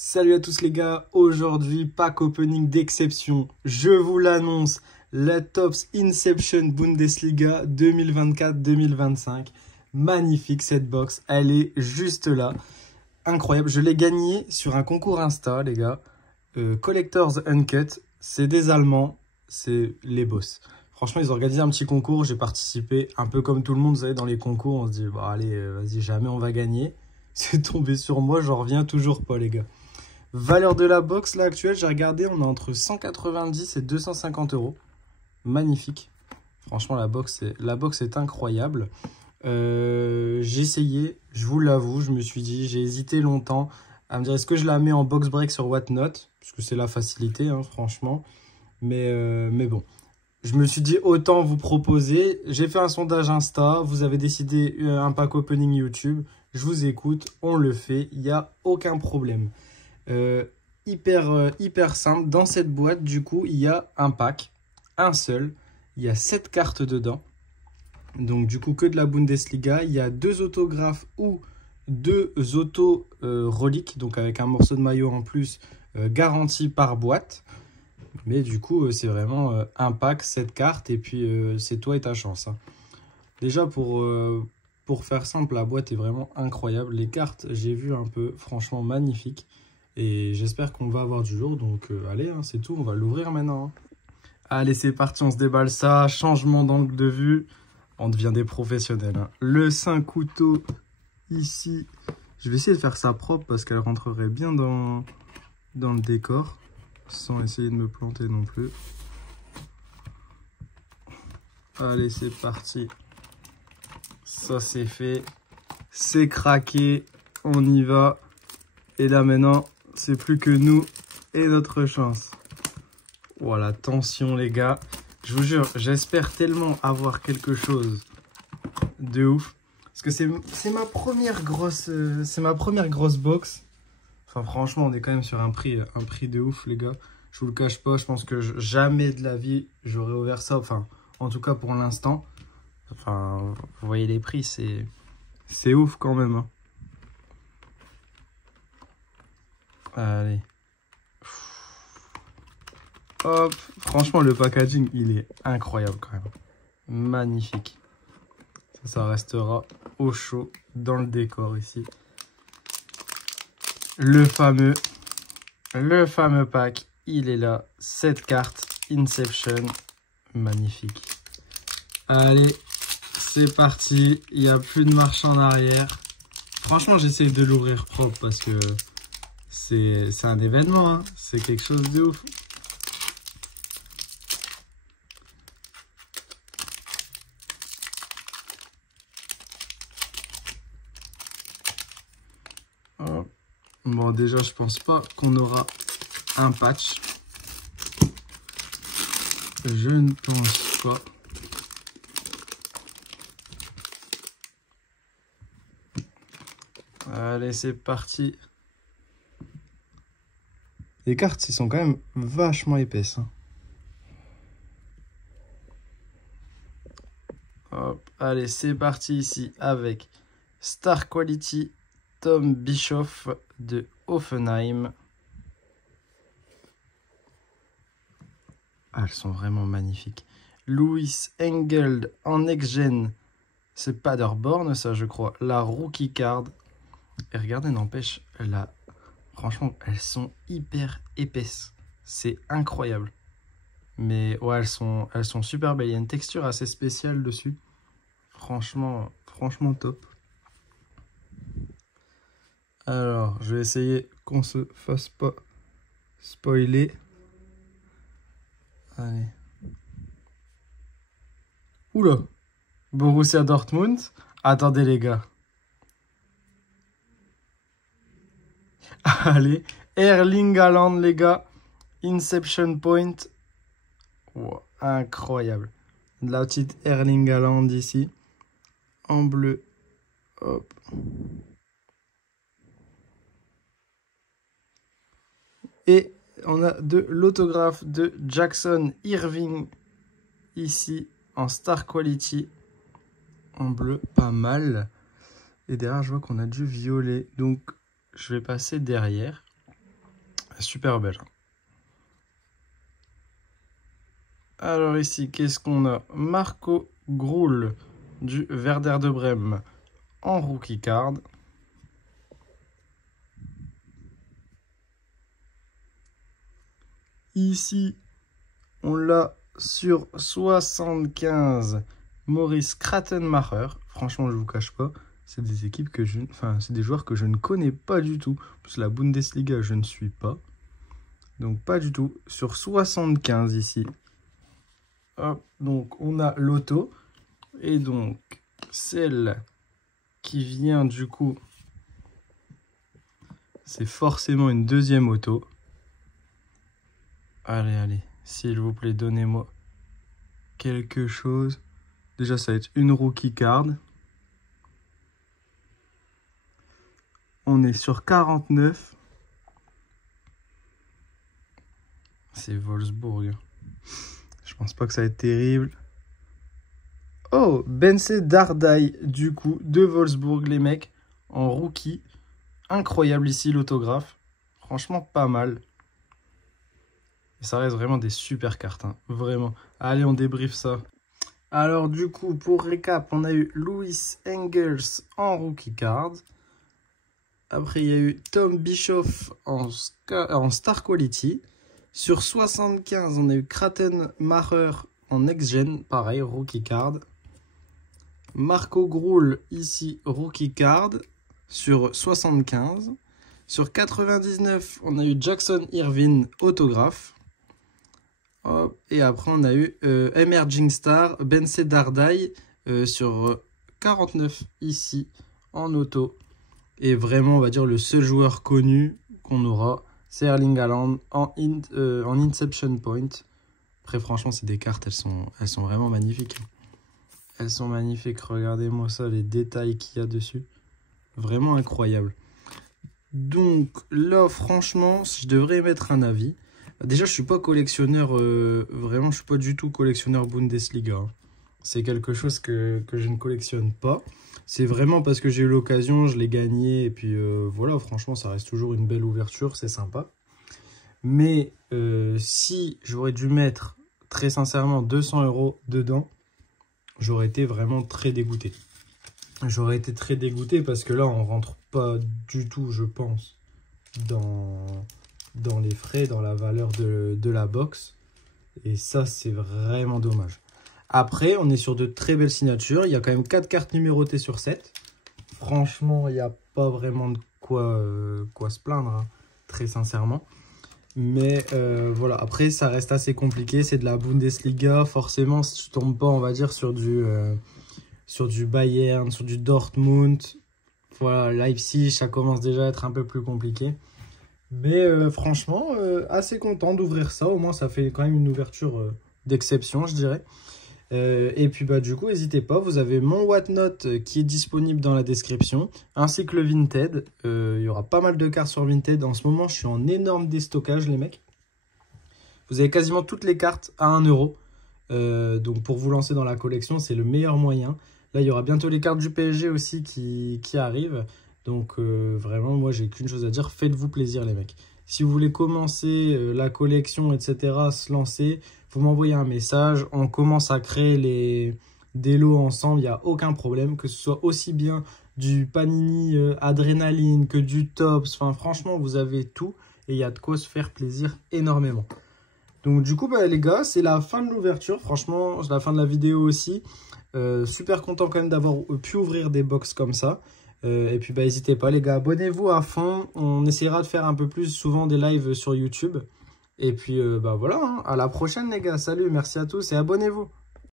Salut à tous les gars, aujourd'hui pack opening d'exception, je vous l'annonce, la Topps Inception Bundesliga 2024-2025, magnifique cette box, elle est juste là, incroyable, je l'ai gagnée sur un concours Insta les gars, Collectors Uncut, c'est des Allemands, c'est les boss. Franchement ils ont organisé un petit concours, j'ai participé un peu comme tout le monde, vous savez dans les concours on se dit bah allez vas-y jamais on va gagner, c'est tombé sur moi, j'en reviens toujours pas les gars. Valeur de la box, là, actuelle, j'ai regardé, on est entre 190 et 250 euros. Magnifique. Franchement, la box est incroyable. J'ai essayé, je vous l'avoue, je me suis dit, j'ai hésité longtemps à me dire, est-ce que je la mets en box break sur Whatnot? Parce que c'est la facilité, hein, franchement. Mais bon, je me suis dit, autant vous proposer. J'ai fait un sondage Insta, vous avez décidé un pack opening YouTube. Je vous écoute, on le fait, il n'y a aucun problème. Hyper simple. Dans cette boîte, du coup, il y a un pack, un seul. Il y a 7 cartes dedans. Donc, du coup, que de la Bundesliga. Il y a 2 autographes ou 2 autos reliques. Donc, avec un morceau de maillot en plus, garanti par boîte. Mais du coup, c'est vraiment un pack, 7 cartes. Et puis, c'est toi et ta chance. Hein. Déjà, pour faire simple, la boîte est vraiment incroyable. Les cartes, j'ai vu un peu, franchement, magnifiques. Et j'espère qu'on va avoir du jour, donc allez, hein, c'est tout, on va l'ouvrir maintenant. Hein. Allez, c'est parti, on se déballe ça, changement d'angle de vue, on devient des professionnels. Hein. Le 5 couteaux, ici, je vais essayer de faire ça propre parce qu'elle rentrerait bien dans le décor, sans essayer de me planter non plus. Allez, c'est parti, ça c'est fait, c'est craqué, on y va, et là maintenant... c'est plus que nous et notre chance. Voilà, attention les gars. Je vous jure, j'espère tellement avoir quelque chose de ouf. Parce que c'est ma première grosse box. Enfin franchement, on est quand même sur un prix de ouf les gars. Je vous le cache pas, je pense que jamais de la vie j'aurais ouvert ça. Enfin, en tout cas pour l'instant. Enfin, vous voyez les prix, c'est ouf quand même. Hein. Allez. Hop. Franchement, le packaging, il est incroyable quand même. Magnifique. Ça restera au chaud dans le décor ici. Le fameux pack, il est là. 7 cartes Inception. Magnifique. Allez, c'est parti. Il n'y a plus de marche en arrière. Franchement, j'essaie de l'ouvrir propre parce que... c'est un événement, hein. C'est quelque chose de ouf. Oh. Bon, déjà, je pense pas qu'on aura un patch. Je ne pense pas. Allez, c'est parti. Les cartes, ils sont quand même vachement épaisses. Hein. Hop, allez, c'est parti ici avec Star Quality Tom Bischoff de Hoffenheim. Ah, elles sont vraiment magnifiques. Louis Engel en next-gen. C'est Paderborn, ça, je crois. La rookie card. Et regardez, n'empêche, franchement, elles sont hyper épaisses. C'est incroyable. Mais ouais, elles sont super belles. Il y a une texture assez spéciale dessus. Franchement top. Alors, je vais essayer qu'on se fasse pas spoiler. Allez. Oula. Borussia Dortmund. Attendez les gars. Allez, Erling Haaland, les gars. Inception Point. Wow, incroyable. De la petite Erling Haaland ici. En bleu. Hop. Et on a de l'autographe de Jackson Irving ici en Star Quality. En bleu, pas mal. Et derrière, je vois qu'on a du violet. Donc, je vais passer derrière. Super belle. Alors ici, qu'est-ce qu'on a? Marco Groul du Werder de Brême en rookie card. Ici, on l'a sur 75, Maurice Kratenmacher. Franchement, je vous cache pas, c'est des équipes que c'est des joueurs que je ne connais pas du tout. Parce que la Bundesliga, je ne suis pas. Donc pas du tout. Sur 75 ici. Hop, donc on a l'auto. Et donc, celle qui vient du coup, c'est forcément une deuxième auto. Allez, allez, s'il vous plaît, donnez-moi quelque chose. Déjà, ça va être une rookie card. On est sur 49. C'est Wolfsburg. Je pense pas que ça va être terrible. Oh, Bence Dardai, du coup, de Wolfsburg, les mecs, en rookie. Incroyable ici, l'autographe. Franchement, pas mal. Et ça reste vraiment des super cartes, hein. Vraiment. Allez, on débriefe ça. Alors, du coup, pour récap, on a eu Louis Engels en rookie card. Après, il y a eu Tom Bischoff en Star Quality. Sur 75, on a eu Kratenmacher en Next Gen, pareil, rookie card. Marco Groul, ici, rookie card, sur 75. Sur 99, on a eu Jackson Irvine, autographe. Hop, et après, on a eu Emerging Star, Bence Dardai, sur 49, ici, en auto. Et vraiment, on va dire, le seul joueur connu qu'on aura, c'est Erling Haaland en Inception Point. Après, franchement, c'est des cartes, elles sont vraiment magnifiques. Elles sont magnifiques. Regardez-moi ça, les détails qu'il y a dessus. Vraiment incroyable. Donc, là, franchement, si je devrais mettre un avis. Déjà, je suis pas collectionneur, vraiment, je suis pas du tout collectionneur Bundesliga, hein. C'est quelque chose que je ne collectionne pas. C'est vraiment parce que j'ai eu l'occasion, je l'ai gagné. Et puis voilà, franchement, ça reste toujours une belle ouverture, c'est sympa. Mais si j'aurais dû mettre, très sincèrement, 200 € dedans, j'aurais été vraiment très dégoûté. J'aurais été très dégoûté parce que là, on rentre pas du tout, je pense, dans les frais, dans la valeur de la box. Et ça, c'est vraiment dommage. Après, on est sur de très belles signatures. Il y a quand même 4 cartes numérotées sur 7. Franchement, il n'y a pas vraiment de quoi se plaindre, hein, très sincèrement. Mais voilà, après, ça reste assez compliqué. C'est de la Bundesliga. Forcément, si tu tombes pas, on va dire, sur du Bayern, sur du Dortmund. Voilà, Leipzig, ça commence déjà à être un peu plus compliqué. Mais franchement, assez content d'ouvrir ça. Au moins, ça fait quand même une ouverture d'exception, je dirais. Et puis bah du coup, n'hésitez pas, vous avez mon Whatnot qui est disponible dans la description, ainsi que le Vinted. Il y aura pas mal de cartes sur Vinted. En ce moment, je suis en énorme déstockage, les mecs. Vous avez quasiment toutes les cartes à 1 €. Donc pour vous lancer dans la collection, c'est le meilleur moyen. Là, il y aura bientôt les cartes du PSG aussi qui arrivent. Donc vraiment, moi, j'ai qu'une chose à dire, faites-vous plaisir, les mecs. Si vous voulez commencer la collection, etc., se lancer, vous m'envoyez un message. On commence à créer des lots ensemble, il n'y a aucun problème. Que ce soit aussi bien du Panini Adrénaline que du Tops. Enfin, franchement, vous avez tout et il y a de quoi se faire plaisir énormément. Donc du coup, bah, les gars, c'est la fin de l'ouverture. Franchement, c'est la fin de la vidéo aussi. Super content quand même d'avoir pu ouvrir des box comme ça. Et puis bah n'hésitez pas les gars, abonnez-vous à fond. On essaiera de faire un peu plus souvent des lives sur YouTube. Et puis bah voilà, hein. À la prochaine les gars, salut, merci à tous et abonnez-vous.